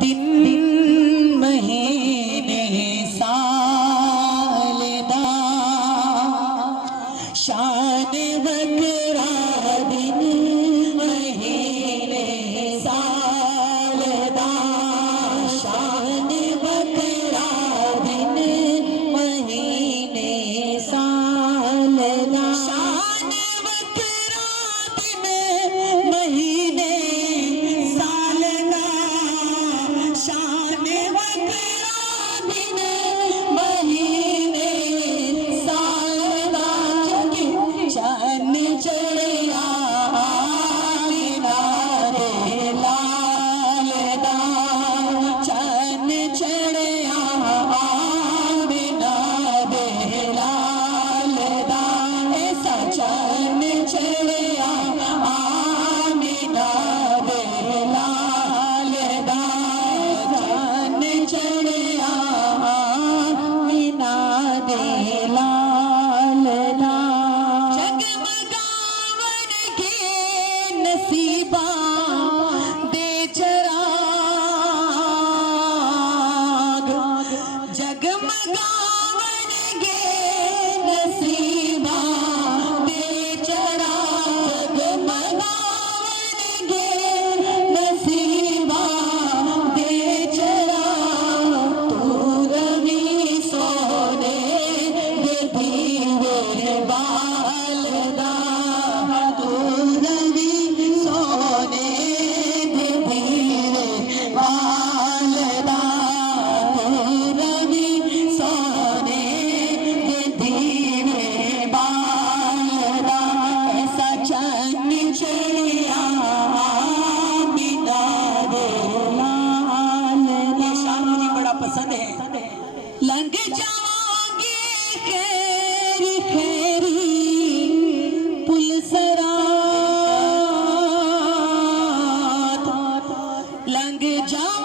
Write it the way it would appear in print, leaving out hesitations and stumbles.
दिन महीने सालदा शान बकरा दिन महीने सालदा शान बकरा दिन महीने सालदा शान बकरा दिन महीने सालदा शान बकरा दिन महीने सालदा चन चढ़िया मीनारे लालदा चन चढ़िया मीनारे लालदा ऐसा चन चढ़िया मीनारे लालदा चन चढ़िया मीनारे लालदा जगमगावन के नसीबा दे चराग जगमगावन के नसीबा दे चराग जगमगावन के नसीबा दे चराग तू रवि सोने दे दीवे बालदा तू रवि सोने दे दीवे बालदा तू रवि सोने दे दीवे बालदा ऐसा चन चढ़िया मीनारे लालदा। ये शान मुझे बड़ा पसंद है। लंघ जाओगे खैरी खैरी पुलसरात लंघ जाओ